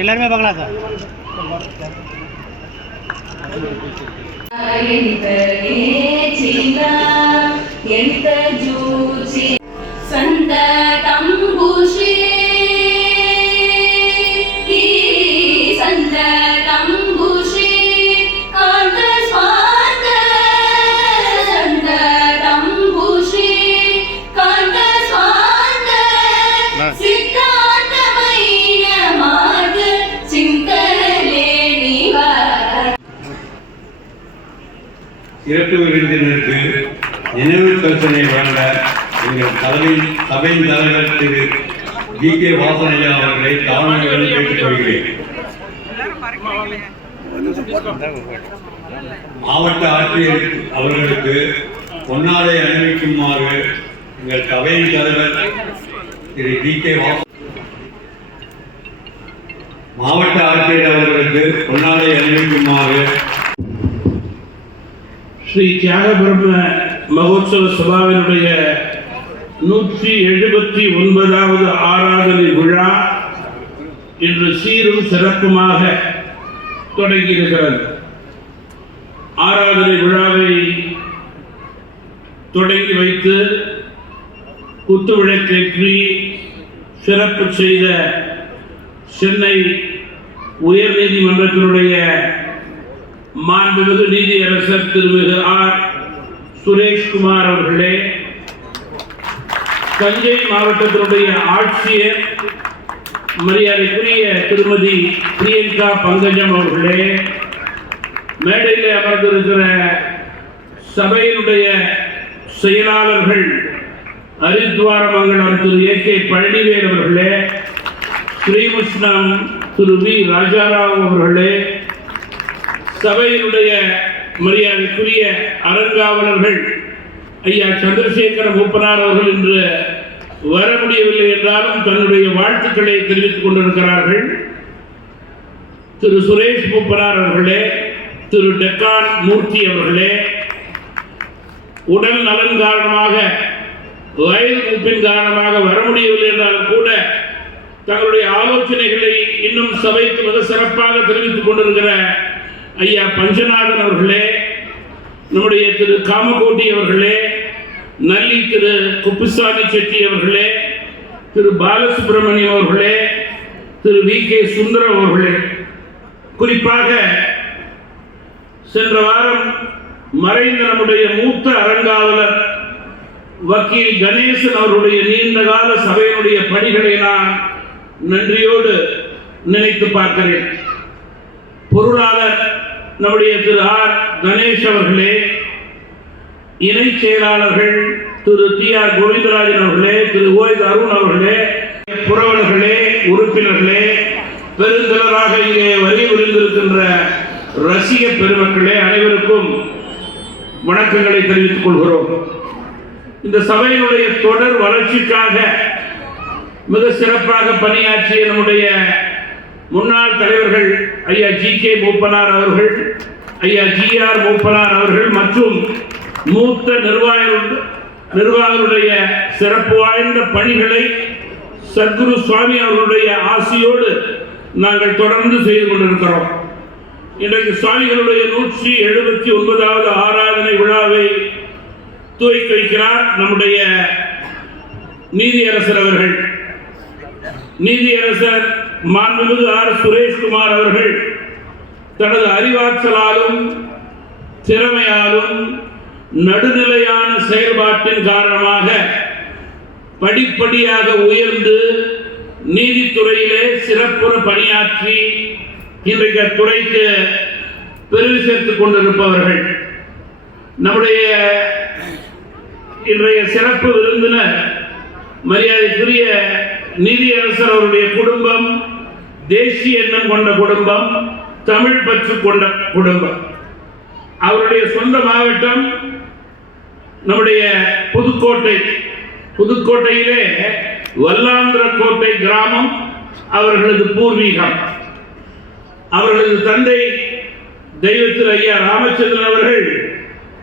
எல்லாருமே பார்க்கலாம் இறப்பு விருந்தினருக்கு நினைவு கல்சனை வழங்க எங்கள் சபையின் தலைவர் திரு ஜி.கே. வாசனையா அவர்களை தாழ்மையுடன் கேட்டுக்கொள்கிறேன். மாவட்ட ஆட்சியர் அவர்களுக்கு பொன்னாடை அணிவிக்குமாறு எங்கள் சபையின் தலைவர் திரு ஜி.கே. மாவட்ட ஆட்சியர் அவர்களுக்கு பொன்னாடை அணிவிக்குமாறு ஸ்ரீ தியாக பிரம்ம மகோத்சவ சபாவினுடைய 179வது ஆராதனை விழா இன்று சீரும் சிறப்புமாக தொடங்கியிருக்கிறது. ஆராதனை விழாவை தொடங்கி வைத்து குத்துவிளக்கேற்றி சிறப்பு செய்த சென்னை உயர்நீதிமன்றத்தினுடைய மாண்புமிகு நீதியரசர் திருமிகு ஆர். சுரேஷ்குமார் அவர்களே, தஞ்சை மாவட்டத்தினுடைய ஆட்சியர் மரியாதைக்குரிய திருமதி பிரியங்கா பங்கஜம் அவர்களே, மேடையில் அமர்ந்திருக்கிற சபையினுடைய செயலாளர்கள் ஹரித்வாரமங்கலம் திரு ஏ.கே. பழனிவேல் அவர்களே, ஸ்ரீமுஷ்ணம் திரு வி. ராஜாராவ் அவர்களே, சபையினுடைய மரியாதைக்குரிய அறங்காவலர்கள் ஐயா சந்திரசேகர மூப்பனார் அவர்கள் இன்று வர முடியவில்லை என்றாலும் தன்னுடைய வாழ்த்துக்களை தெரிவித்துக் கொண்டிருக்கிறார்கள். திரு சுரேஷ் மூப்பனார் அவர்களே, திரு டெக்கான் மூர்த்தி அவர்களே, உடல் நலன் காரணமாக வயது மூப்பின் காரணமாக வர முடியவில்லை என்றாலும் கூட தங்களுடைய ஆலோசனைகளை இன்னும் சபைக்கு மிக சிறப்பாக தெரிவித்துக் கொண்டிருக்கிற ஐயா பஞ்சநாதன் அவர்களே, நம்முடைய திரு காமகோட்டி அவர்களே, நல்லி திரு குப்புசாமி செட்டி அவர்களே, திரு பாலசுப்ரமணியம் அவர்களே, திரு வி.கே. சுந்தரம் அவர்களே, குறிப்பாக சென்ற வாரம் மறைந்த நம்முடைய மூத்த அறங்காவலர் வக்கீல் கணேசன் அவருடைய நீண்டகால சபையினுடைய பணிகளை நான் நன்றியோடு நினைத்து பார்க்கிறேன். பொருளாளர் நம்முடைய திரு ஆர். கணேஷ் அவர்களே, இணை செயலாளர்கள் திரு டி.ஆர். கோவிந்தராஜன் அவர்களே, திரு ஓ.எஸ். அருண் அவர்களே, புரவலர்களே, உறுப்பினர்களே, பெருந்திரளாக இங்கே வரி புரிந்திருக்கின்ற ரசிக பெருமக்களே, அனைவருக்கும் வணக்கங்களை தெரிவித்துக் கொள்கிறோம். இந்த சபையினுடைய தொடர் வளர்ச்சிக்காக மிக சிறப்பாக பணியாற்றிய நம்முடைய முன்னாள் தலைவர்கள் ஐயா ஜி.கே. மூப்பனார் அவர்கள், ஐயா ஜி.ஆர். மூப்பனார் அவர்கள் மற்றும் மூத்த நிர்வாகருடைய சிறப்பு வாய்ந்த பணிகளை சத்குரு சுவாமி அவர்களுடைய ஆசியோடு நாங்கள் தொடர்ந்து செய்து கொண்டிருக்கிறோம். இன்றைக்கு சுவாமிகளுடைய 179வது ஆராதனை விழாவை துவக்கி வைக்கிறார் நம்முடைய நீதியரசர் அவர்கள். நீதியரசர் மாண்புமிகு ஆர். சுரேஷ்குமார் அவர்கள் தனது அறிவாற்றலாலும் திறமையாலும் நடுநிலையான செயல்பாட்டின் காரணமாக படிப்படியாக உயர்ந்து நீதித்துறையிலே சிறப்புற பணியாற்றி இன்றைக்கு துறைக்கு பெருமை சேர்த்துக் கொண்டிருப்பவர்கள். நம்முடைய இன்றைய சிறப்பு விருந்தினர் மரியாதைக்குரிய நீதியரசர் அவருடைய குடும்பம் தேசிய எண்ணம் கொண்ட குடும்பம், தமிழ் பற்று கொண்ட குடும்பம். அவருடைய சொந்த மாவட்டம் நம்முடைய புதுக்கோட்டை. புதுக்கோட்டையிலே வல்லாந்திரக்கோட்டை கிராமம் அவர்களது பூர்வீகம். அவர்களது தந்தை தெய்வத்திரு ஐயா ராமச்சந்திரன் அவர்கள்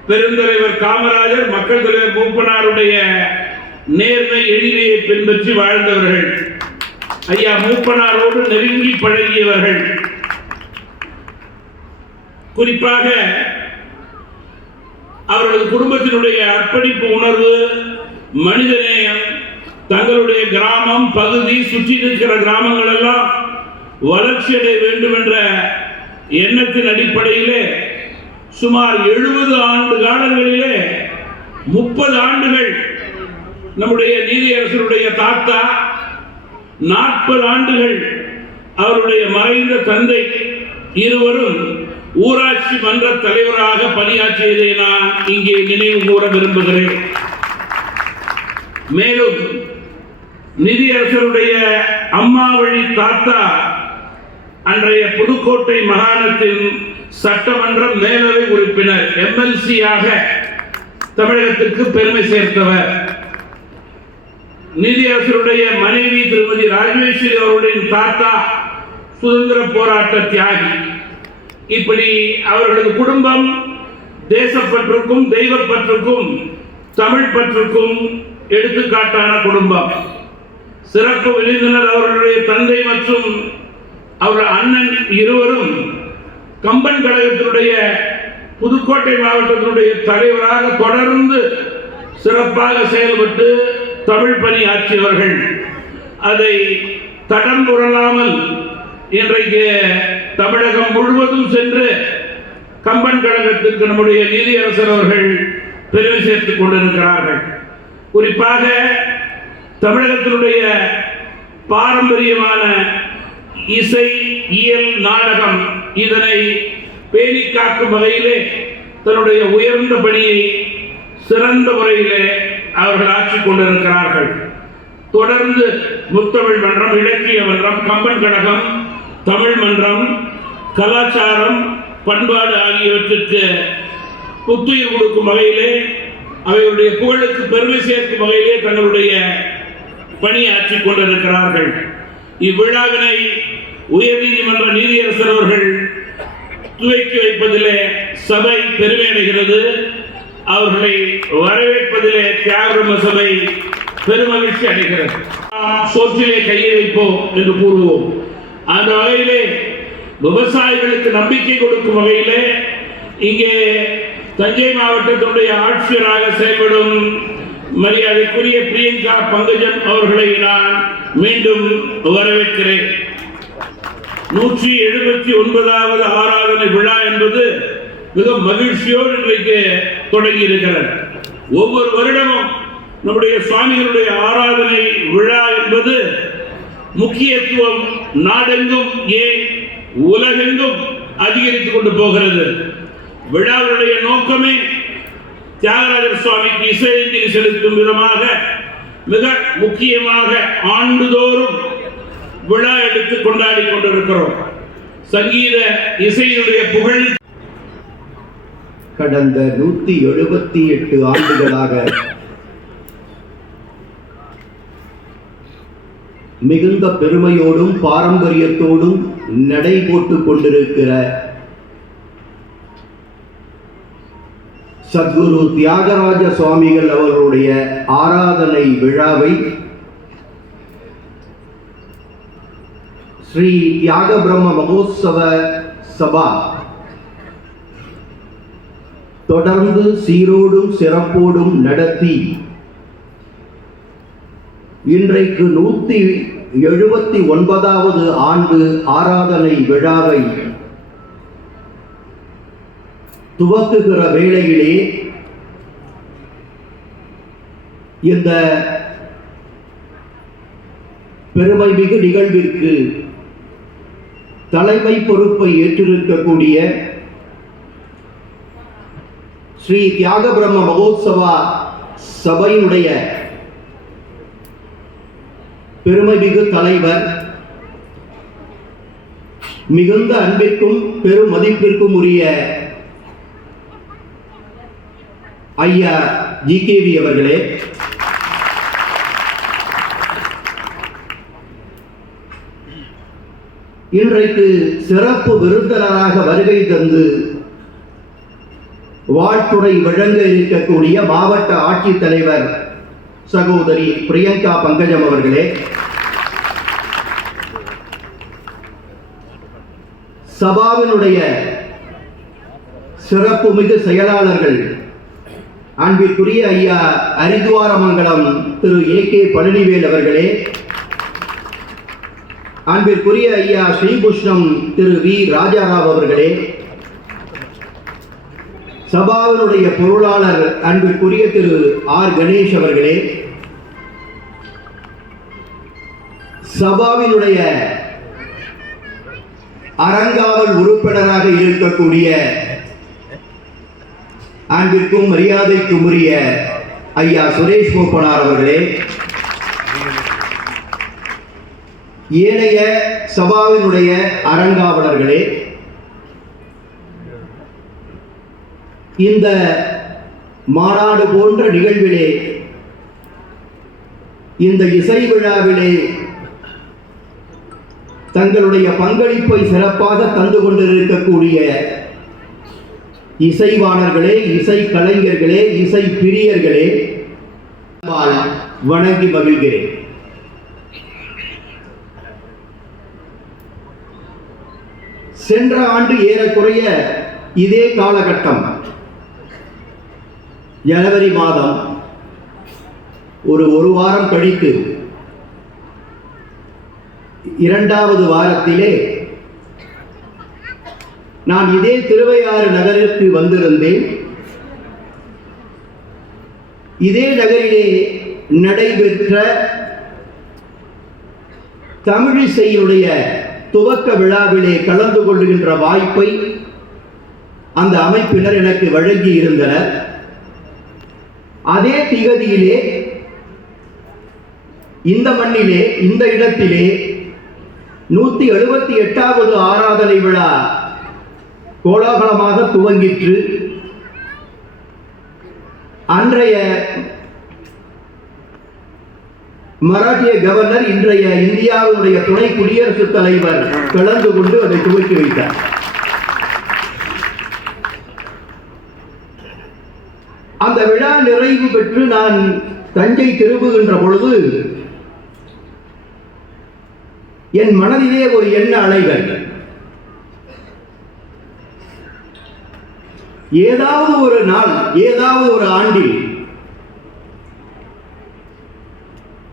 பெருந்தலைவர் காமராஜர், மக்கள் தலைவர் மூப்பனாருடைய நேர்மை எளிமையை பின்பற்றி வாழ்ந்தவர்கள். ஐயா மூப்பனாரோடு நெருங்கி பழகியவர்கள். குறிப்பாக அவர்களது குடும்பத்தினுடைய அர்ப்பணிப்பு உணர்வு, மனிதநேயம், தங்களுடைய கிராமம், பகுதி, சுற்றி இருக்கிற கிராமங்கள் எல்லாம் வளர்ச்சி அடைய வேண்டும் என்ற எண்ணத்தின் அடிப்படையிலே சுமார் 70 ஆண்டு காலங்களிலே 30 ஆண்டுகள் நம்முடைய நீதியரசருடைய தாத்தா, 40 ஆண்டுகள் அவருடைய மறைந்த தந்தை இருவரும் ஊராட்சி மன்ற தலைவராக பணியாற்றியதை நான் இங்கே நினைவு கூற விரும்புகிறேன். மேலும் நிதியரசருடைய அம்மா வழி தாத்தா அன்றைய புதுக்கோட்டை மாகாணத்தின் சட்டமன்ற மேலவை உறுப்பினர், MLC-யாக தமிழகத்திற்கு பெருமை சேர்த்தவர். நிதியரசருடைய மனைவி திருமதி ராஜேஸ்வரி அவருடைய தாத்தா சுதந்திர போராட்ட தியாகி. இப்படி அவர்களது குடும்பம் தேசப்பற்றுக்கும், தெய்வப்பற்றுக்கும், தமிழ் பற்றுக்கும் எடுத்துக்காட்டான குடும்பம். சிறப்பு விருந்தினர் அவர்களுடைய தந்தை மற்றும் அவர் அண்ணன் இருவரும் கம்பன் கழகத்தினுடைய புதுக்கோட்டை மாவட்டத்தினுடைய தலைவராக தொடர்ந்து சிறப்பாக செயல்பட்டு தமிழ் பணியாற்றியவர்கள். அதை தடம் புரளாமல் இன்றைக்கு தமிழகம் முழுவதும் சென்று கம்பன் கழகத்திற்கு நம்முடைய நீதியரசர் அவர்கள் பெருமை சேர்த்துக் கொண்டிருக்கிறார்கள். குறிப்பாக தமிழகத்தினுடைய பாரம்பரியமான இசை, இயல், நாடகம் இதனை பேணி காக்கும் வகையிலே தன்னுடைய உயர்ந்த பணியை சிறந்த முறையிலே அவர்கள் ஆற்றிக் கொண்டிருக்கிறார்கள். தொடர்ந்து முத்தமிழ் மன்றம், இலக்கிய மன்றம், கம்பன் கழகம், தமிழ் மன்றம், கலாச்சாரம், பண்பாடு ஆகியவற்றிற்கு புத்துயிர் கொடுக்கும் வகையிலே, அவைகளுடைய புகழுக்கு பெருமை சேர்க்கும் வகையிலே தங்களுடைய பணியாற்றிக் கொண்டிருக்கிறார்கள். இவ்விழாவினை உயர்நீதிமன்ற நீதியரசர் அவர்கள் துவக்கி வைப்பதிலே சபை பெருமை அடைகிறது. அவர்களை வரவேற்பதிலே தியாகரம சபை பெருமகிழ்ச்சி அடைகிறது. சோற்றிலே கையை வைப்போம் என்று கூறுவோம். அந்த வகையிலே விவசாயிகளுக்கு நம்பிக்கை கொடுக்கும் வகையிலே இங்கே தஞ்சை மாவட்டத்தினுடைய ஆட்சியராக செயல்படும் மரியாதைக்குரிய பிரியங்கா பங்கஜம் அவர்களை நான் மீண்டும் வரவேற்கிறேன். 179வது ஆராதனை விழா என்பது மிக மகிழ்ச்சியோடு இன்றைக்கு தொடங்கி இருக்கிறது. ஒவ்வொரு வருடமும் நம்முடைய சுவாமிகளுடைய ஆராதனை விழா என்பது முக்கியத்துவம் நாடெங்கும், ஏன் உலகெங்கும் அதிகரித்துக் கொண்டு போகிறது. விழாவுடைய நோக்கமே தியாகராஜர் சுவாமிக்கு இசையஞ்சலி செலுத்தும் விதமாக மிக முக்கியமாக ஆண்டுதோறும் விழா எடுத்து கொண்டாடி கொண்டிருக்கிறோம். சங்கீத இசையினுடைய புகழ் கடந்த 178 ஆண்டுகளாக மிகுந்த பெருமையோடும் பாரம்பரியத்தோடும் நடைபோட்டுக் கொண்டிருக்கிற சத்குரு தியாகராஜ சுவாமிகள் அவர்களுடைய ஆராதனை விழாவை ஸ்ரீ தியாக பிரம்ம மகோத்சவ சபா தொடர்ந்து சீரோடும் சிறப்போடும் நடத்தி இன்றைக்கு 179வது ஆண்டு ஆராதனை விழாவை துவக்குகிற வேளையிலே இந்த பெருமைமிகு நிகழ்விற்கு தலைமை பொறுப்பை ஏற்றிருக்கக்கூடிய ஸ்ரீ தியாக பிரம்ம மகோத்சவா சபையினுடைய பெருமைமிகு தலைவர், மிகுந்த அன்பிற்கும் பெரும் மதிப்பிற்கும் உரிய ஐயா GKV அவர்களே, இன்றைக்கு சிறப்பு விருந்தினராக வருகை தந்து வாழ்த்துறை வழங்க இருக்கக்கூடிய மாவட்ட ஆட்சித்தலைவர் சகோதரி பிரியங்கா பங்கஜம் அவர்களே, சபாவினுடைய சிறப்புமிகு செயலாளர்கள் அன்பிற்குரிய ஐயா அரிதுவாரமங்கலம் திரு AK பழனிவேல் அவர்களே, அன்பிற்குரிய ஐயா ஸ்ரீபுஷ்ணம் திரு V ராஜாராவ் அவர்களே, சபாவினுடைய பொருளாளர் அன்பிற்குரிய திரு R கணேஷ் அவர்களே, சபாவினுடைய அறங்காவல் உறுப்பினராக இருக்கக்கூடிய அன்பிற்கும் மரியாதைக்கும் உரிய ஐயா சுரேஷ் மூப்பனார் அவர்களே, ஏனைய சபாவினுடைய அறங்காவலர்களே, இந்த மாநாடு போன்ற நிகழ்விலே, இந்த இசை விழாவிலே தங்களுடைய பங்களிப்பை சிறப்பாக தந்து கொண்டிருக்கக்கூடிய இசைவாணர்களே, இசை கலைஞர்களே, இசை பிரியர்களே, வணங்கி மகிழ்கிறேன். சென்ற ஆண்டு ஏறக்குறைய இதே காலகட்டம் ஜனவரி மாதம் ஒரு வாரம் கழித்து இரண்டாவது வாரத்திலே நான் இதே திருவையாறு நகருக்கு வந்திருந்தேன். இதே நகரிலே நடைபெற்ற தமிழிசையுடைய துவக்க விழாவிலே கலந்து கொள்கின்ற வாய்ப்பை அந்த அமைப்பினர் எனக்கு வழங்கி இருந்தனர். அதே திகதியிலே இந்த மண்ணிலே, இந்த இடத்திலே 178வது ஆராதனை விழா கோலாகலமாக துவங்கிற்று. அன்றைய மராட்டிய கவர்னர், இன்றைய இந்தியாவுடைய துணை குடியரசுத் தலைவர் கலந்து கொண்டு அதை துவக்கி வைத்தார். அந்த விழா நிறைவு பெற்று நான் தஞ்சை திரும்புகின்ற பொழுது என் மனதிலே ஒரு எண்ண அலைகள், ஏதாவது ஒரு நாள், ஏதாவது ஒரு ஆண்டில்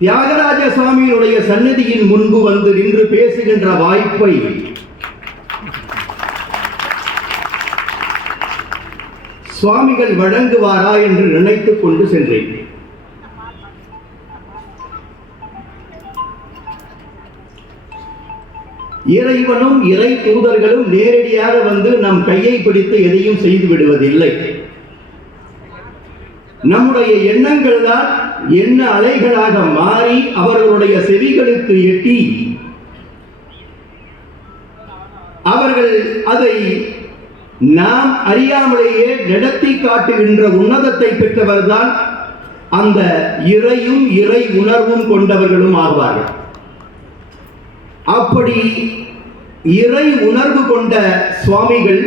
தியாகராஜ சுவாமியினுடைய சன்னதியின் முன்பு வந்து நின்று பேசுகின்ற வாய்ப்பை சுவாமிகள் வழங்குவாரா என்று நினைத்துக் கொண்டு சென்றேன். இறைவனும் இறை தூதர்களும் நேரடியாக வந்து நம் கையை பிடித்து எதையும் செய்து விடுவதில்லை. நம்முடைய எண்ணங்கள் தான் எண்ண அலைகளாக மாறி அவர்களுடைய செவிகளுக்கு எட்டி அவர்கள் அதை நாம் அறியாமலேயே நடத்தி காட்டுகின்ற உன்னதத்தை பெற்றவர்தான் அந்த இறையும் இறை உணர்வும் கொண்டவர்களும் ஆவார்கள். அப்படி இறை உணர்வு கொண்ட சுவாமிகள்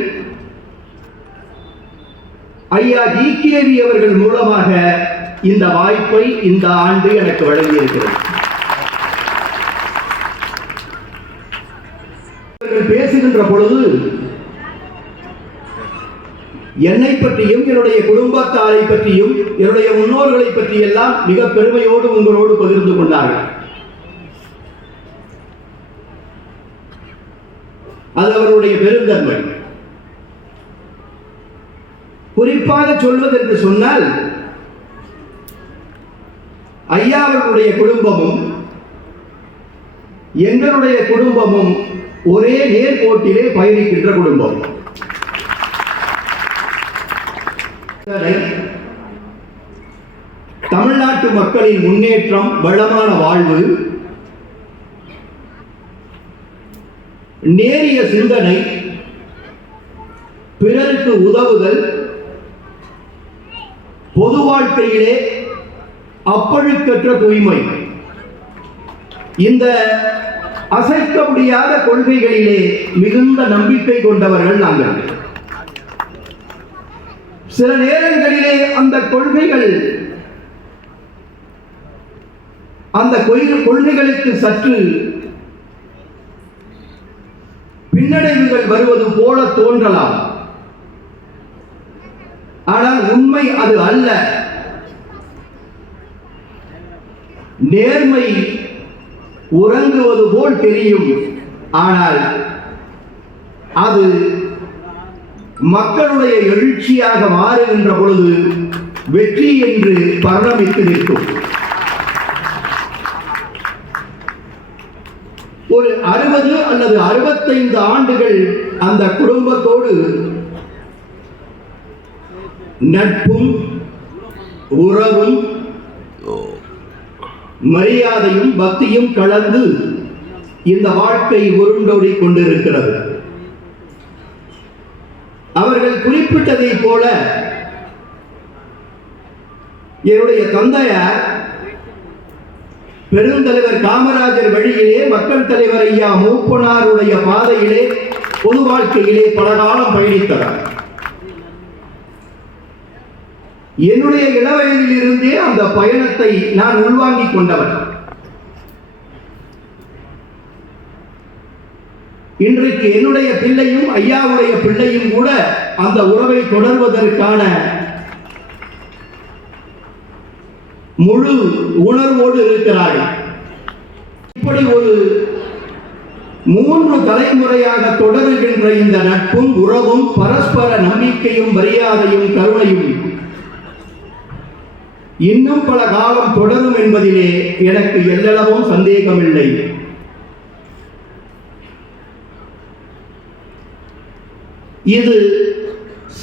ஐயா GKV அவர்கள் மூலமாக இந்த வாய்ப்பை இந்த ஆண்டு எனக்கு வழங்கியிருக்கிறது. பேசுகின்ற பொழுது என்னை பற்றியும், என்னுடைய குடும்பத்தாரை பற்றியும், என்னுடைய முன்னோர்களை பற்றியெல்லாம் மிக பெருமையோடு உங்களோடு பகிர்ந்து கொண்டார்கள். அது அவருடைய பெருந்தன்மை. குறிப்பாக சொல்வதென்று சொன்னால், ஐயா அவர்களுடைய குடும்பமும் எங்களுடைய குடும்பமும் ஒரே நேர்கோட்டிலே பயணிக்கின்ற குடும்பம். தமிழ்நாட்டு மக்களின் முன்னேற்றம், வளமான வாழ்வு, நேரிய சிந்தனை, பிறருக்கு உதவுதல், பொது வாழ்க்கையிலே அப்பழுக்கற்ற தூய்மை, இந்த அசைக்க முடியாத கொள்கைகளிலே மிகுந்த நம்பிக்கை கொண்டவர்கள் நாங்கள். சில நேரங்களிலே அந்த கொள்கைகளுக்கு சற்று பின்னடைவுகள் வருவது போல தோன்றலாம். ஆனால் உண்மை அது அல்ல. நேர்மை உறங்குவது போல் தெரியும். ஆனால் அது மக்களுடைய எழுச்சியாக மாறுகின்ற பொழுது வெற்றி என்று பரிணமித்து நிற்கும். ஒரு 60 அல்லது 65 ஆண்டுகள் அந்த குடும்பத்தோடு நட்பும் உறவும் மரியாதையும் பக்தியும் கலந்து இந்த வாழ்க்கை உருண்டோடி கொண்டிருக்கிறது. அவர்கள் குறிப்பிட்டதை போல என்னுடைய தந்தையார் பெருந்தலைவர் காமராஜர் வழியிலே, மக்கள் தலைவர் ஐயா மூப்பனாருடைய பாதையிலே, பொது வாழ்க்கையிலே பல காலம் பயணித்தவர். என்னுடைய இளவயதில் இருந்தே அந்த பயணத்தை நான் உள்வாங்கிக் கொண்டவர். இன்றைக்கு என்னுடைய பிள்ளையும் ஐயாவுடைய பிள்ளையும் கூட அந்த உறவை தொடர்வதற்கான முழு உணர்வோடு இருக்கிறார்கள். இப்படி ஒரு 3 தலைமுறையாக தொடருகின்ற இந்த நட்பும் உறவும் பரஸ்பர நம்பிக்கையும் மரியாதையும் கருணையும் இன்னும் பல காலம் தொடரும் என்பதிலே எனக்கு எல்லளவும் சந்தேகமில்லை. இது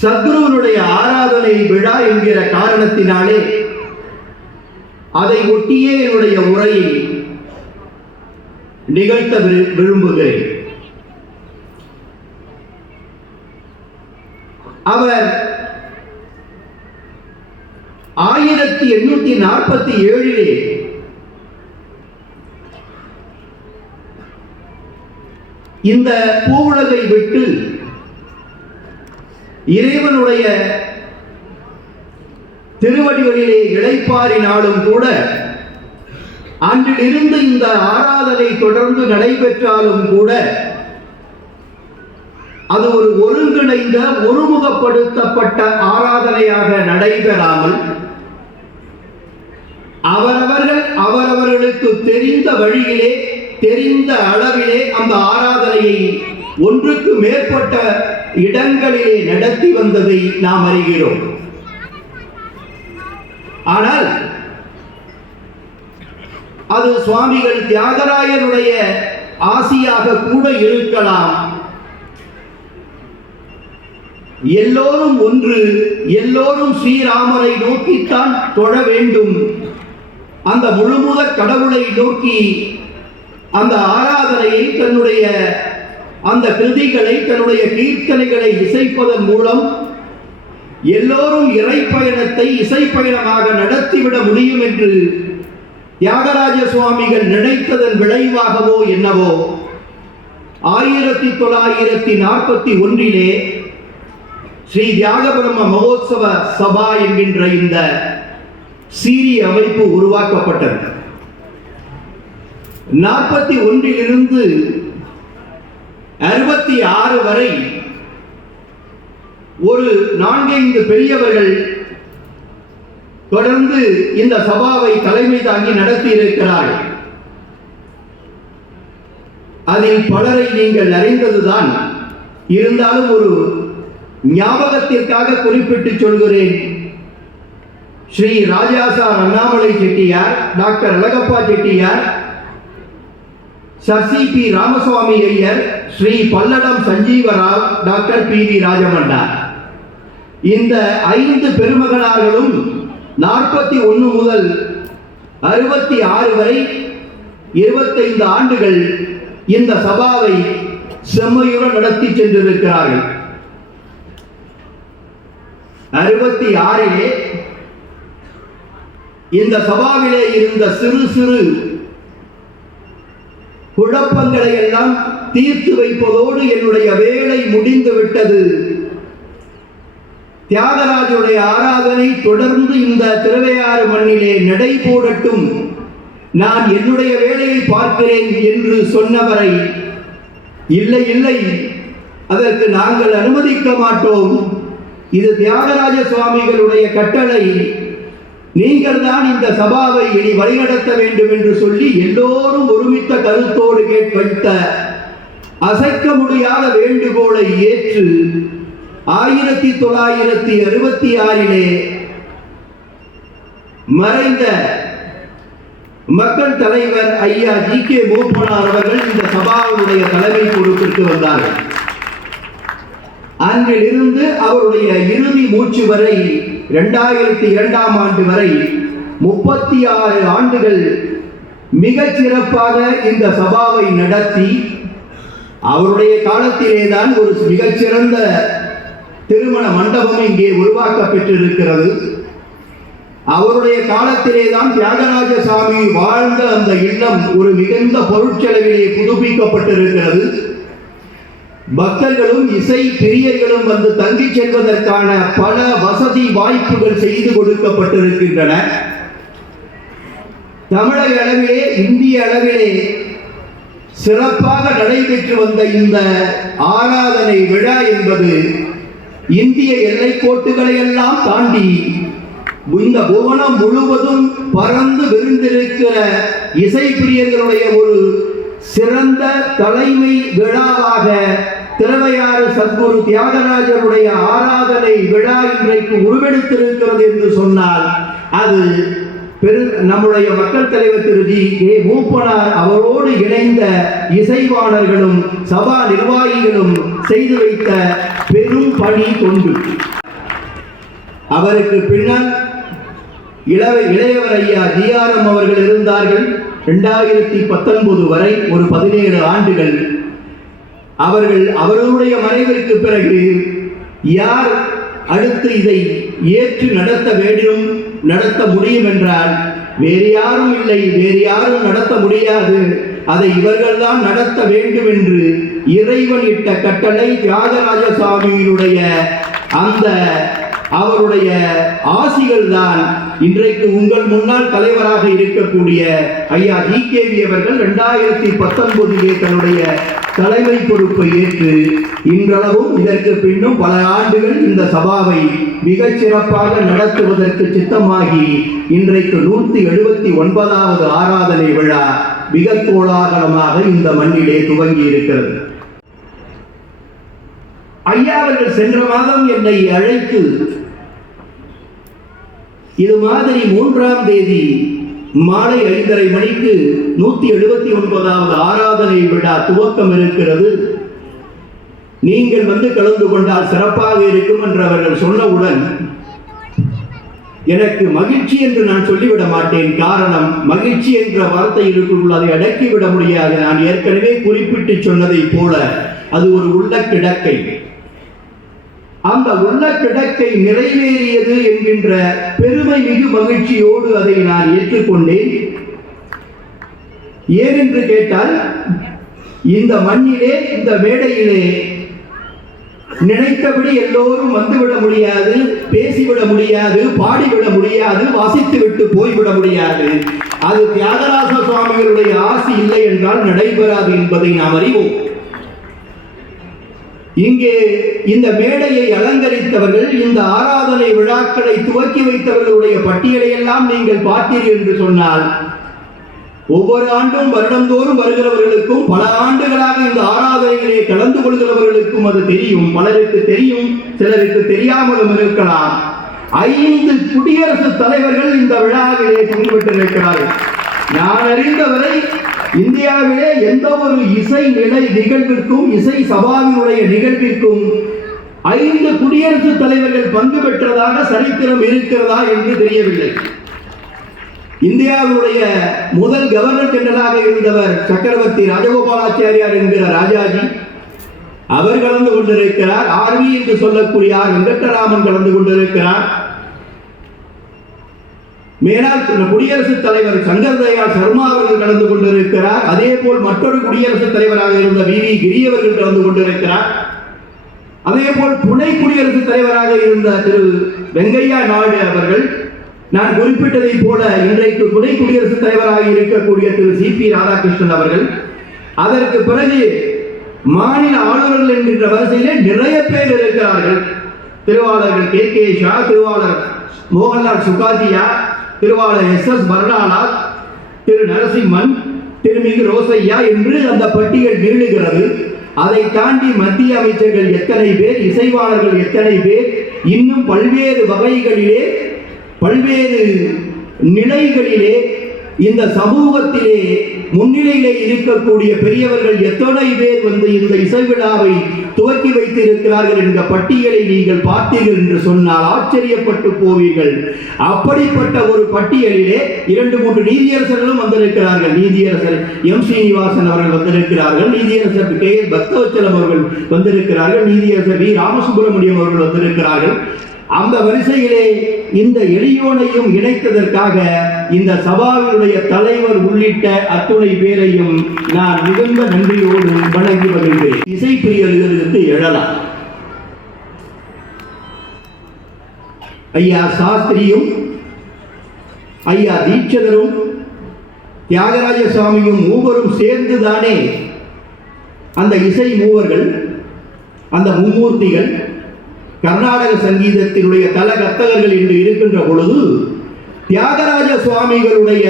சத்குருவனுடைய ஆராதனை விழா என்கிற காரணத்தினாலே அதை ஒட்டியே என்னுடைய உரையை நிகழ்த்த விரும்புகிறேன். அவர் 1847 இந்த பூவுலகை விட்டு இறைவனுடைய திருவடிகளிலே இளைப்பாறினாலும் கூட அன்றிலிருந்து இந்த ஆராதனை தொடர்ந்து நடைபெற்றாலும் கூட அது ஒரு ஒருங்கிணைந்த ஒருமுகப்படுத்தப்பட்ட ஆராதனையாக நடைபெறாமல் அவரவர்களுக்கு தெரிந்த வழியிலே, தெரிந்த அளவிலே அந்த ஆராதனையை ஒன்றுக்கு மேற்பட்ட இடங்களிலே நடத்தி வந்ததை நாம் அறிகிறோம். ஆனால் அது சுவாமிகள் தியாகராயனுடைய ஆசியாக கூட இருக்கலாம். எல்லோரும் ஒன்று, எல்லோரும் ஸ்ரீராமரை நோக்கித்தான் தொழ வேண்டும், அந்த முழுமுத கடவுளை நோக்கி அந்த ஆராதனையை தன்னுடைய அந்த கிருதிகளை, தன்னுடைய கீர்த்தனைகளை இசைப்பதன் மூலம் எல்லோரும் இறைப்பயணத்தை இசைப்பயணமாக நடத்திவிட முடியும் என்று தியாகராஜ சுவாமிகள் நினைத்ததன் விளைவாகவோ என்னவோ 1941 ஸ்ரீ தியாக பிரம்ம மகோத்சவ சபா என்கின்ற இந்த சீரிய அமைப்பு உருவாக்கப்பட்டது. 41 66 வரை ஒரு 4-5 பெரியவர்கள் தொடர்ந்து இந்த சபாவை தலைமை தாங்கி நடத்தி இருக்கிறார்கள். அதில் பலரை நீங்கள் அறிந்ததுதான். இருந்தாலும் ஒரு ஞாபகத்திற்காக குறிப்பிட்டு சொல்கிறேன். Shri Rajasar Annamalai Chettiar, doctor Alagappa Chettiar, sir C P. Ramaswamy Iyer, Shri Palladam Sanjeeva Rao, doctor P V. Rajamannar, இந்த 5 பெருமகனார்களும் 41 முதல் 66 வரை 25 ஆண்டுகள் இந்த சபாவை செம்மையுடன் நடத்தி சென்றிருக்கிறார்கள். 66 இந்த சபாவிலே இருந்த சிறு சிறு குழப்பங்களை எல்லாம் தீர்த்து வைப்பதோடு என்னுடைய வேலை முடிந்து விட்டது, தியாகராஜருடைய ஆராதனை தொடர்ந்து இந்த திருவையாறு மண்ணிலே நடைபோடட்டும், நான் என்னுடைய வேலையை பார்க்கிறேன் என்று சொன்னவரை இல்லை இல்லை, அதற்கு நாங்கள் அனுமதிக்க மாட்டோம், இது தியாகராஜ சுவாமிகளுடைய கட்டளை, நீங்கள் தான் இந்த சபாவை இனி வழிநடத்த வேண்டும் என்று சொல்லி எல்லோரும் ஒருமித்த கருத்தோடு வைத்த அசைக்க முடியாத வேண்டுகோளை ஏற்று 1966 மறைந்த மக்கள் தலைவர் ஐயா ஜி.கே. மூப்பனார் அவர்கள் இந்த சபாவுடைய தலைமை பொறுப்பிற்கு வந்தார்கள். அன்றிலிருந்து அவருடைய இறுதி மூச்சு வரை 2002ஆம் ஆண்டு வரை 36 ஆண்டுகள் மிகச் சிறப்பாக இந்த சபாவை நடத்தி, அவருடைய காலத்திலேதான் ஒரு மிகச்சிறந்த திருமண மண்டபம் இங்கே உருவாக்க பெற்றிருக்கிறது. அவருடைய காலத்திலேதான் தியாகராஜ சாமி வாழ்ந்த அந்த இல்லம் ஒரு மிகுந்த பொருட்செலவிலே புதுப்பிக்கப்பட்டிருக்கிறது. பக்தர்களும் இசை பிரியர்களும் வந்து தங்கி செல்வதற்கான பல வசதி வாய்ப்புகள் செய்து கொடுக்கப்பட்டிருக்கின்றன. தமிழக அளவிலே, இந்திய அளவிலே சிறப்பாக நடைபெற்று வந்த இந்த ஆராதனை விழா என்பது இந்திய எல்லை கோட்டுகளை எல்லாம் தாண்டி இந்த புவனம் முழுவதும் பறந்து விரிந்திருக்கிற இசை பிரியர்களுடைய ஒரு சிறந்த தலைமை விழாவாக திருவையாறு சத்குரு தியாகராஜருடைய ஆராதனை விழா இன்றைக்கு உருவெடுத்திருக்கிறது என்று சொன்னால் அது நம்முடைய மக்கள் தலைவர் திரு ஜி.கே. மூப்பனார் அவரோடு இணைந்த இசைவாணர்களும் சபா நிர்வாகிகளும் செய்து வைத்த பெரும் பணி தொண்டு. அவருக்கு பின்னால் இளையவர் ஐயா ஜி.ஆர்.எம். அவர்கள் இருந்தார்கள். 2019 வரை ஒரு 17 ஆண்டுகள். அவர்களுடைய மறைவிற்கு பிறகு யார் அடுத்து இதை ஏற்று நடத்த வேண்டும், நடத்த முடியும் என்றால் வேறு யாரும் இல்லை, வேறு யாரும் நடத்த முடியாது, அதை இவர்கள்தான் நடத்த வேண்டும் என்று இறைவன் இட்ட கட்டளை தியாகராஜ சுவாமியினுடைய அந்த அவருடைய ஆசிகள் தான் இன்றைக்கு உங்கள் முன்னாள் தலைவராக இருக்கக்கூடிய ஐயா ஜி.கே.வி. அவர்கள் 2019 தன்னுடைய தலைமை பொறுப்பை ஏற்று இன்றளவும் இதற்கு பின்னும் பல ஆண்டுகள் இந்த சபாவை மிகச் சிறப்பாக நடத்துவதற்கு சித்தமாகி இன்றைக்கு 179வது ஆராதனை விழா மிக கோலாகலமாக இந்த மண்ணிலே துவங்கி இருக்கிறது. ஐயா அவர்கள் சென்ற மாதம் என்னை அழைத்து இது மாதிரி 3ஆம் தேதி மாலை 5:30 மணிக்கு 179வது ஆராதனை விழா துவக்கம் இருக்கிறது, நீங்கள் வந்து கலந்து கொண்டால் சிறப்பாக இருக்கும் என்று அவர்கள் சொன்னவுடன் எனக்கு மகிழ்ச்சி என்று நான் சொல்லிவிட மாட்டேன். காரணம், மகிழ்ச்சி என்ற வார்த்தையிற்குள் அதை அடக்கிவிட முடியாது. நான் ஏற்கனவே குறிப்பிட்டு சொன்னதை போல அது ஒரு உள்ள கிடக்கை. அந்த உள்ள கிடக்கை நிறைவேறியது என்கின்ற பெருமை மிகு மகிழ்ச்சியோடு அதை நான் ஏற்றுக்கொண்டேன். ஏனென்று கேட்டால், இந்த மண்ணிலே, இந்த மேடையிலே நினைத்தபடி எல்லோரும் வந்துவிட முடியாது, பேசிவிட முடியாது, பாடிவிட முடியாது, வாசித்து விட்டு போய்விட முடியாது. அது தியாகராஜ சுவாமிகளுடைய ஆசி இல்லை என்றால் நடைபெறாது என்பதை நாம் அறிவோம். இங்கே இந்த மேடையை அலங்கரித்தவர்கள், இந்த ஆராதனை விழாக்களை துவக்கி வைத்தவர்களுடைய பட்டியலை எல்லாம் நீங்கள் பார்த்தீர்கள் என்று சொன்னால், ஒவ்வொரு ஆண்டும் வருடந்தோறும் வருகிறவர்களுக்கும் பல ஆண்டுகளாக இந்த ஆராதனையிலே கலந்து கொள்கிறவர்களுக்கும் அது தெரியும். பலருக்கு தெரியும், சிலருக்கு தெரியாமலும் இருக்கலாம். 5 குடியரசுத் தலைவர்கள் இந்த விழாவிலே பங்குபெற்றிருக்கிறார்கள். நான் அறிந்தவரை இந்தியாவிலே எந்த ஒரு இசை நிலை நிகழ்விற்கும், இசை சபாவினுடைய நிகழ்விற்கும் 5 குடியரசுத் தலைவர்கள் பங்கு பெற்றதாக சரித்திரம் இருக்கிறதா என்று தெரியவில்லை. இந்தியாவுடைய முதல் கவர்னர் ஜெனரலாக இருந்தவர் சக்கரவர்த்தி ராஜகோபாலாச்சாரியார் என்கிற ராஜாஜி, அவர் கலந்து கொண்டிருக்கிறார். ஆர்வி என்று சொல்லக்கூடிய வெங்கட்ராமன் கலந்து கொண்டிருக்கிறார். மேலாள் குடியரசுத் தலைவர் சங்கர் தயாள் சர்மா அவர்கள் கலந்து கொண்டிருக்கிறார். அதே போல் மற்றொரு குடியரசுத் தலைவராக இருந்த வி.வி. கிரி அவர்கள் கலந்து கொண்டிருக்கிறார். அதேபோல் துணை குடியரசுத் தலைவராக இருந்த திரு வெங்கையா நாயுடு அவர்கள், நான் குறிப்பிட்டதை போல இன்றைக்கு துணை குடியரசுத் தலைவராக இருக்கக்கூடிய திரு சி.பி. ராதாகிருஷ்ணன் அவர்கள், அதற்கு பிறகு மாநில ஆளுநர்கள் என்கின்ற வரிசையிலே நிறைய பேர் இருக்கிறார்கள். திருவாளர்கள் கே ஷா, திருவாளர் மோகன்லால் சுகாதியா, திருவாளர் எஸ் பர்னாலா, திரு நரசிம்மன், திருமிகு ரோசையா என்று அந்த பட்டியல் நீளுகிறது. அதை தாண்டி மத்திய அமைச்சர்கள் எத்தனை பேர், இசைவாளர்கள் எத்தனை பேர், இன்னும் பல்வேறு வகைகளிலே பல்வேறு நிலைகளிலே இந்த சமூகத்திலே முன்னிலையிலே இருக்கக்கூடிய பெரியவர்கள் எத்தனை பேர் இந்த இசை விழாவை துவக்கி வைத்திருக்கிறார்கள் என்ற பட்டியலை நீங்கள் பார்த்தீர்கள் என்று சொன்னால் ஆச்சரியப்பட்டு போவீர்கள். அப்படிப்பட்ட ஒரு பட்டியலிலே 2-3 நீதியரசர்களும் வந்திருக்கிறார்கள். நீதியரசர் எம் ஸ்ரீனிவாசன் அவர்கள் வந்திருக்கிறார்கள், நீதியரசர் கே எஸ் பக்தவச்சலம் அவர்கள் வந்திருக்கிறார்கள், நீதியரசர் வி ராமசுப்பிரமணியம் அவர்கள் வந்திருக்கிறார்கள். அந்த வரிசையிலே இந்த எளியோனையும் இணைத்ததற்காக இந்த சபாவினுடைய தலைவர் உள்ளிட்ட அத்துணை பேரையும் நான் மிகுந்த நன்றியோடு வணங்கி வருகிறேன். இசைப்பிரியர்களுக்கு எழலாம். ஐயா சாஸ்திரியும் ஐயா தீட்சிதரும் தியாகராஜ சுவாமியும் மூவரும் சேர்ந்துதானே அந்த இசை மூவர்கள், அந்த மும்மூர்த்திகள், கர்நாடக சங்கீதத்தினுடைய தலகர்த்தகர்கள் என்று இருக்கின்ற பொழுது தியாகராஜ சுவாமிகளுடைய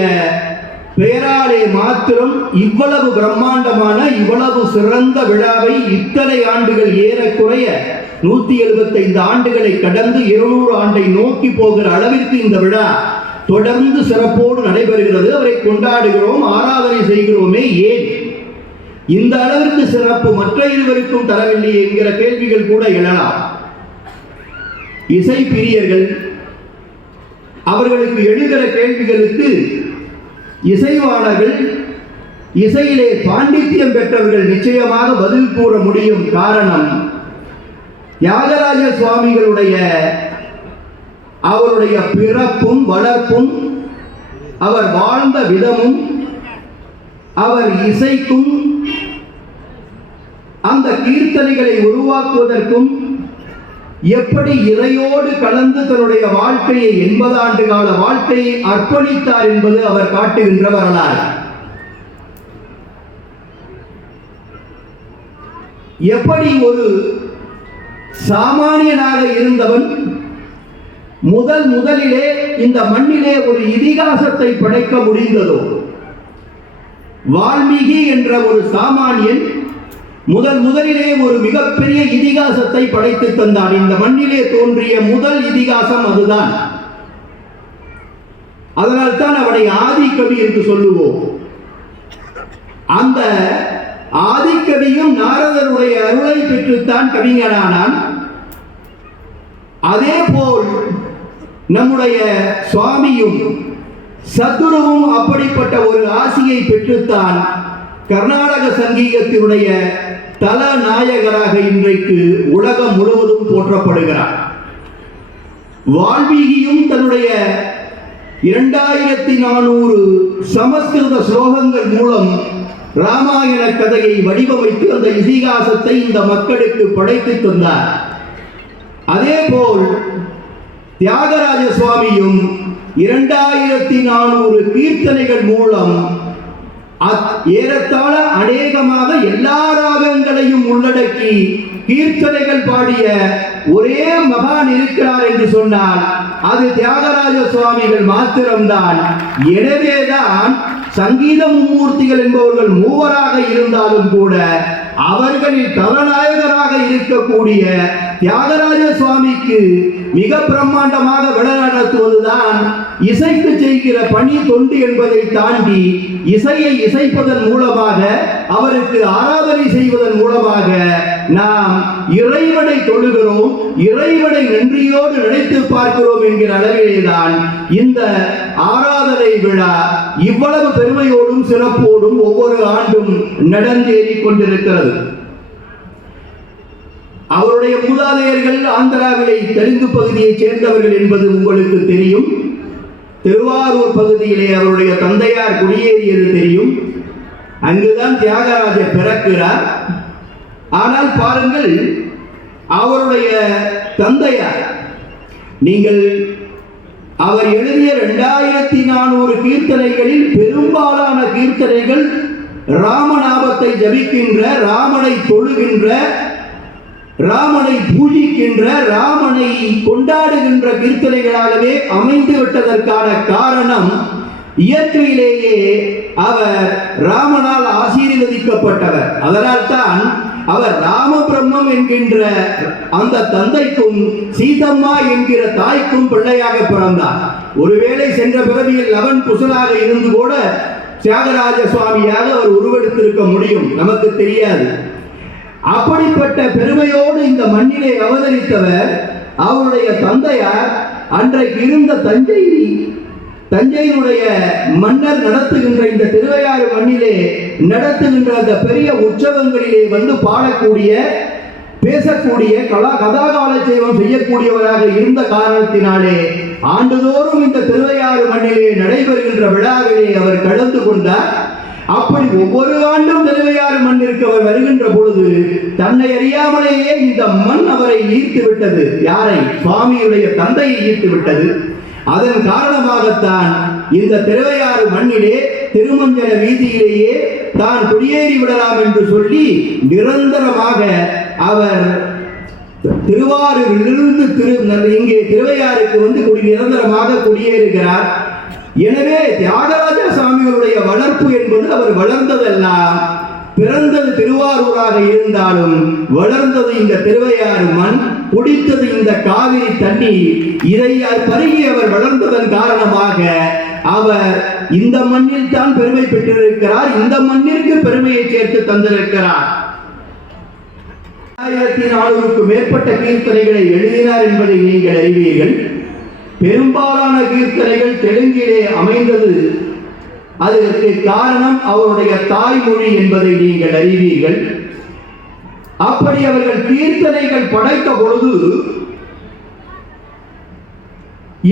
பெயராலே மாத்திரம் இவ்வளவு பிரம்மாண்டமான இவ்வளவு சிறந்த விழாவை இத்தனை ஆண்டுகள், ஏறக்குறைய 175 ஆண்டுகளை கடந்து 200 ஆண்டை நோக்கி போகிற அளவிற்கு இந்த விழா தொடர்ந்து சிறப்போடு நடைபெறுகிறது. அவரை கொண்டாடுகிறோம், ஆராதனை செய்கிறோமே, ஏன் இந்த அளவிற்கு சிறப்பு மற்ற இருவருக்கும் தரவில்லை என்கிற கேள்விகள் கூட எழலாம். இசை பிரியர்கள் அவர்களுக்கு எழுகிற கேள்விகளுக்கு இசைவாளர்கள், இசையிலே பாண்டித்யம் பெற்றவர்கள் நிச்சயமாக பதில் கூற முடியும். காரணம், தியாகராஜ சுவாமிகளுடைய அவருடைய பிறப்பும் வளர்ப்பும், அவர் வாழ்ந்த விதமும், அவர் இசைக்கும் அந்த கீர்த்தனைகளை உருவாக்குவதற்கும் எப்படி இறையோடு கலந்து தன்னுடைய வாழ்க்கையை 80 ஆண்டு கால வாழ்க்கையை அர்ப்பணித்தார் என்பது அவர் காட்டுகின்ற வரலாறு. எப்படி ஒரு சாமானியனாக இருந்தவன் முதலிலே இந்த மண்ணிலே ஒரு இதிகாசத்தை படைக்க முடிந்ததோ, வால்மீகி என்ற ஒரு சாமானியன் முதலிலே ஒரு மிகப்பெரிய இதிகாசத்தை படைத்து தந்தான். இந்த மண்ணிலே தோன்றிய முதல் இதிகாசம் அதுதான். அதனால்தான் அவனை ஆதிக்கவி என்று சொல்லுவோம். அந்த ஆதிக்கவியும் நாரதருடைய அருளை பெற்றுத்தான் கவிஞனானான். அதே போல் நம்முடைய சுவாமியும் சத்குருவும் அப்படிப்பட்ட ஒரு ஆசியை பெற்றுத்தான் கர்நாடக சங்கீதத்தினுடைய தலநாயகராக இன்றைக்கு உலகம் முழுவதும் போற்றப்படுகிறார். வால்மீகியும் தன்னுடைய 2400 சமஸ்கிருத ஸ்லோகங்கள் மூலம் ராமாயண கதையை வடிவமைத்து அந்த இதிகாசத்தை இந்த மக்களுக்கு படைத்து தந்தார். அதே போல் தியாகராஜ சுவாமியும் 2400 கீர்த்தனைகள் மூலம் ஏறத்தாழ அநேகமாக எல்லா ராகங்களையும் உள்ளடக்கி கீர்த்தனைகள் பாடிய ஒரே மகான் இருக்கிறார் என்று சொன்னால் அது தியாகராஜ சுவாமிகள் மாத்திரம்தான். எனவேதான் சங்கீத மும்மூர்த்திகள் என்பவர்கள் மூவராக இருந்தாலும் கூட அவர்களில் தலநாயகராக இருக்கக்கூடிய தியாகராஜ சுவாமிக்கு மிக பிரம்மாண்டமாக விழா நடத்துவதுதான் இசைக்கு செய்கிற பணி தொண்டு என்பதை தாண்டி இசையை இசைப்பதன் மூலமாக, அவருக்கு ஆராதனை செய்வதன் மூலமாக நாம் இறைவனை தொழுகிறோம், இறைவனை நன்றியோடு நினைத்து பார்க்கிறோம் என்கிற அளவிலேதான் இந்த ஆராதனை விழா இவ்வளவு பெருமையோடும் சிறப்போடும் ஒவ்வொரு ஆண்டும் நடந்தேறிக் கொண்டிருக்கிறது. அவருடைய மூதாதையர்கள் ஆந்திராவிலே தெலுங்கு பகுதியைச் சேர்ந்தவர்கள் என்பது உங்களுக்கு தெரியும். திருவாரூர் பகுதியிலே அவருடைய தந்தையார் குடியேறியது தெரியும். அங்குதான் தியாகராஜர் பிறக்கிறார். ஆனால் பாருங்கள், அவருடைய தந்தையார். நீங்கள் அவர் எழுதிய 2400 கீர்த்தனைகளில் பெரும்பாலான கீர்த்தனைகள் ராமநாமத்தை ஜபிக்கின்ற, ராமனை தொழுகின்ற, ராமனை பூஜிக்கின்ற, ராமனை கொண்டாடுகின்ற கீர்த்தனைகளாகவே அமைந்து விட்டதற்கான காரணம் இயற்கையிலேயே அவர் ராமனால் ஆசீர்வதிக்கப்பட்டவர். அதனால் தான் அவர் ராம பிரம்மம் என்கின்ற அந்த தந்தைக்கும் சீதம்மா என்கிற தாய்க்கும் பிள்ளையாக பிறந்தார். ஒருவேளை சென்ற பிறவியில் லவன் குசலாக இருந்து கூட தியாகராஜ சுவாமியாக அவர் உருவெடுத்திருக்க முடியும், நமக்கு தெரியாது. அப்படிப்பட்ட பெருமையோடு இந்த மண்ணிலே அவதரித்தவர் அவருடைய தந்தையார் அன்றைக்கு இருந்த தஞ்சையினுடைய மன்னர் நடத்துகின்ற இந்த திருவையாறு மண்ணிலே நடத்துகின்ற அந்த பெரிய உற்சவங்களிலே வந்து பாடக்கூடிய, பேசக்கூடிய, கதாகாலட்சேபம் செய்யக்கூடியவராக இருந்த காரணத்தினாலே ஆண்டுதோறும் இந்த திருவையாறு மண்ணிலே நடைபெறுகின்ற விழாவிலே அவர் கலந்து கொண்டார். அப்படி ஒவ்வொரு ஆண்டும் திருவையாறு மண்ணிற்கு அவர் வருகின்ற பொழுது தன்னை அறியாமலேயே இந்த மண் அவரை ஈர்த்து விட்டது. யாரை? சுவாமியுடைய தந்தையை ஈர்த்து விட்டது. அதன் காரணமாகத்தான் இந்த திருவையாறு மண்ணிலே திருமஞ்சன வீதியிலேயே தான் குடியேறி விடலாம் என்று சொல்லி நிரந்தரமாக அவர் திருவாரூரிலிருந்து இங்கே திருவையாறுக்கு வந்து நிரந்தரமாக குடியேறுகிறார். எனவே தியாகராஜ சுவாமிகளுடைய வளர்ப்பு என்பது அவர் வளர்ந்ததெல்லாம் பிறந்தது திருவாரூராக இருந்தாலும் வளர்ந்தது இந்த திருவையாறு மண், குடித்தது இந்த காவிரி தண்ணீர். இதை பருகி அவர் வளர்ந்ததன் காரணமாக அவர் இந்த மண்ணில் தான் பெருமை பெற்றிருக்கிறார், இந்த மண்ணிற்கு பெருமையை சேர்த்து தந்திருக்கிறார். 1400க்கும் மேற்பட்ட கீர்த்தனைகளை எழுதினார் என்பதை நீங்கள் அறிவீர்கள். பெரும்பாலான கீர்த்தனைகள் தெலுங்கிலே அமைந்தது. அதற்கு காரணம் அவருடைய தாய்மொழி என்பதை நீங்கள் அறிவீர்கள். அப்படி அவர்கள் கீர்த்தனைகள் படைத்த பொழுது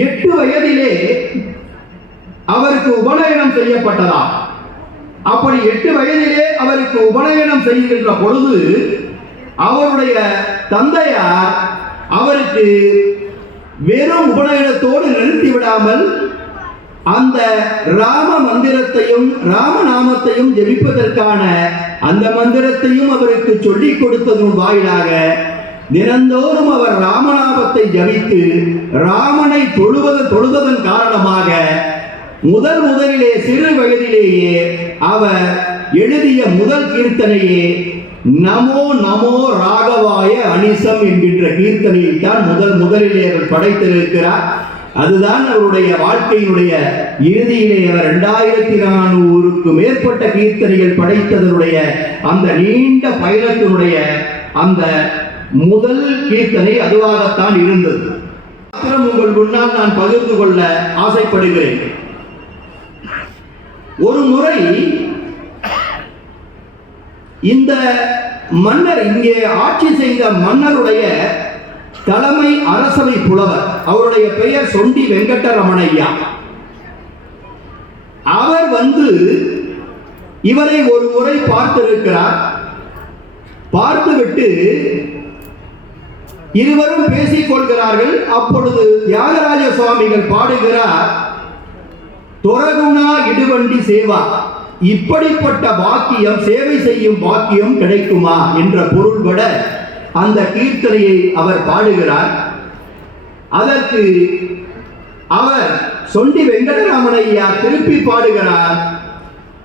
8 வயதிலே அவருக்கு உபநயனம் செய்யப்பட்டதா. அப்படி 8 வயதிலே அவருக்கு உபநயனம் செய்கின்ற பொழுது அவருடைய தந்தையார் அவருக்கு வெறும் உபநயனத்தோடு நிறுத்திவிடாமல் அந்த ராம மந்திரத்தையும் ராமநாமத்தையும் ஜெபிப்பதற்கான அந்த மந்திரத்தையும் அவருக்கு சொல்லிக் கொடுத்ததன் வாயிலாக தினந்தோறும் அவர் ராமநாமத்தை ஜபித்து ராமனை தொழுததன் காரணமாக முதலிலே சிறு வயதிலேயே அவர் எழுதிய முதல் கீர்த்தனையே நமோ நமோ ராகவாய அனிசம் என்கின்ற கீர்த்தனையை தான் முதலிலே அவர் படைத்திருக்கிறார். அதுதான் அவருடைய வாழ்க்கையினுடைய இறுதியிலே அவர் 2400க்கும் மேற்பட்ட கீர்த்தனைகள் படைத்ததனுடைய அந்த நீண்ட பயணத்தினுடைய அந்த முதல் கீர்த்தனை அதுவாகத்தான் இருந்தது. உங்கள் முன்னால் நான் பகிர்ந்து கொள்ள ஆசைப்படுகிறேன். ஒரு முறை இந்த மன்னர், இங்கே ஆட்சி செய்த மன்னருடைய தலைமை அரசவை புலவர், அவருடைய பெயர் சொண்டி வெங்கடரமணையா. அவர் வந்து இவரை ஒரு முறை பார்த்திருக்கிறார். பார்த்துவிட்டு இருவரும் பேசிக் கொள்கிறார்கள். அப்பொழுது தியாகராஜ சுவாமிகள் பாடுகிறார், தொரகுணா இடுவண்டி சேவா, இப்படிப்பட்ட பாக்கியம், சேவை செய்யும் பாக்கியம் கிடைக்குமா என்ற பொருள்பட அந்த கீர்த்தனையை அவர் பாடுகிறார். அதற்கு அவர் சொண்டி வெங்கடராமனையா திருப்பி பாடுகிறார்,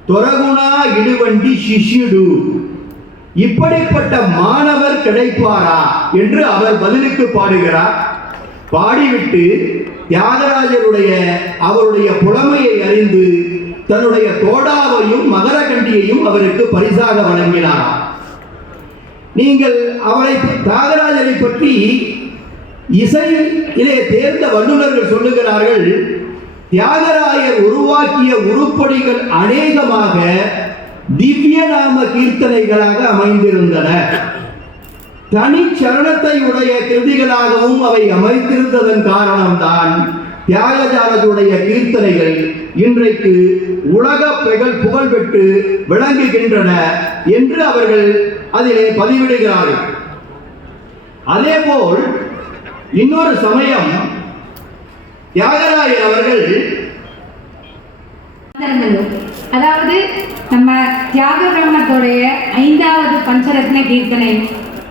தொரகுணா இடுவண்டி சிஷ்யுடு, இப்படிப்பட்ட மாணவர் கிடைப்பாரா என்று அவர் பதிலுக்கு பாடுகிறார். பாடிவிட்டு தியாகராஜருடைய அவருடைய புலமையை அறிந்து தன்னுடைய தோடாவையும் மகரகண்டியையும் அவருக்கு பரிசாக வழங்கினார். நீங்கள் தியாகராஜரை பற்றி இசையிலே தேர்ந்த வல்லுநர்கள் சொல்லுகிறார்கள், தியாகராயர் உருவாக்கிய உருப்படிகள் அநேகமாக திவ்ய நாம கீர்த்தனைகளாக அமைந்திருந்தன. தனி சரணத்தை உடைய கிருதிகளாகவும் அவை அமைத்திருந்ததன் காரணம்தான் தியாகராஜருடைய கீர்த்தனைகள் இன்றைக்கு உலக புகழ் பெற்று விளங்குகின்றன என்று அவர்கள் அதிலே பதிவிடுகிறார்கள். அதேபோல் இன்னொரு சமயம் தியாகராயர் அவர்கள், அதாவது நம்ம தியாக பிரம்மத்துடைய 5வது பஞ்சரத்ன கீர்த்தனை,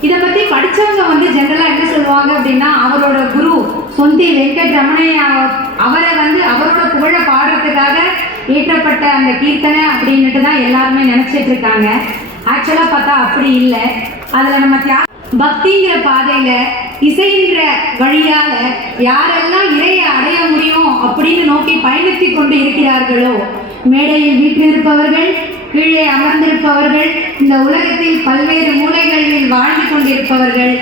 இதை பற்றி படித்தவங்க ஜென்ரலாக என்ன சொல்லுவாங்க அப்படின்னா, அவரோட குரு சொந்தி வெங்கட்ரமணையா அவரை அவரோட புகழ பாடுறதுக்காக ஏற்றப்பட்ட அந்த கீர்த்தனை அப்படின்னுட்டு தான் எல்லாருமே நினச்சிட்டு இருக்காங்க. ஆக்சுவலாக பார்த்தா அப்படி இல்லை. அதில் நம்ம பக்திங்கிற பாதையில் இசைங்கிற வழியால் யாரெல்லாம் இறையை அடைய முடியும் அப்படின்னு நோக்கி பயணித்து கொண்டு இருக்கிறார்களோ, மேடையில் வீற்றிருப்பவர்கள், கீழே அமர்ந்திருப்பவர்கள், இந்த உலகத்தில் பல்வேறு மூலைகளில் வாழ்ந்து கொண்டிருப்பவர்கள்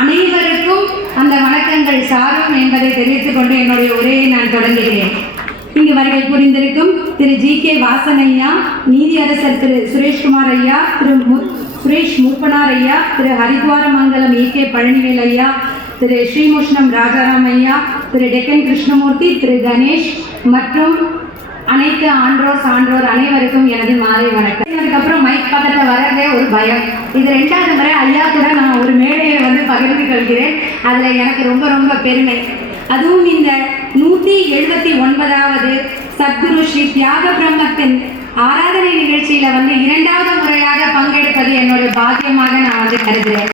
அனைவருக்கும் அந்த வணக்கங்கள் சாரும் என்பதை தெரிவித்துக் கொண்டு என்னுடைய உரையை நான் தொடங்குகிறேன். இங்கு வருகை புரிந்திருக்கும் திரு ஜி.கே. வாசன் ஐயா, நீதியரசர் திரு சுரேஷ்குமார் ஐயா, திரு சுரேஷ் மூப்பனார் ஐயா, திரு ஹரித்வாரமங்கலம் ஏ.கே. பழனிவேல் ஐயா, திரு ஸ்ரீமுஷ்ணம் ராஜாராம் ஐயா, திரு டெக்கன் கிருஷ்ணமூர்த்தி, திரு கணேஷ் மற்றும் அனைத்து ஆன்றோர் சான்றோர் அனைவருக்கும் எனது மாலை வணக்கம். அதுக்கப்புறம் மைக் பக்கத்தில் வரதே ஒரு பயம். இது 2வது முறை ஐயா கூட நான் ஒரு மேடையை பகிர்ந்து கொள்கிறேன். அதில் எனக்கு ரொம்ப ரொம்ப பெருமை. அதுவும் இந்த 179வது சத்குரு ஸ்ரீ தியாக பிரம்மத்தின் ஆராதனை நிகழ்ச்சியில் 2வது முறையாக பங்கெடுப்பது என்னுடைய பாக்கியமாக நான் கருதுகிறேன்.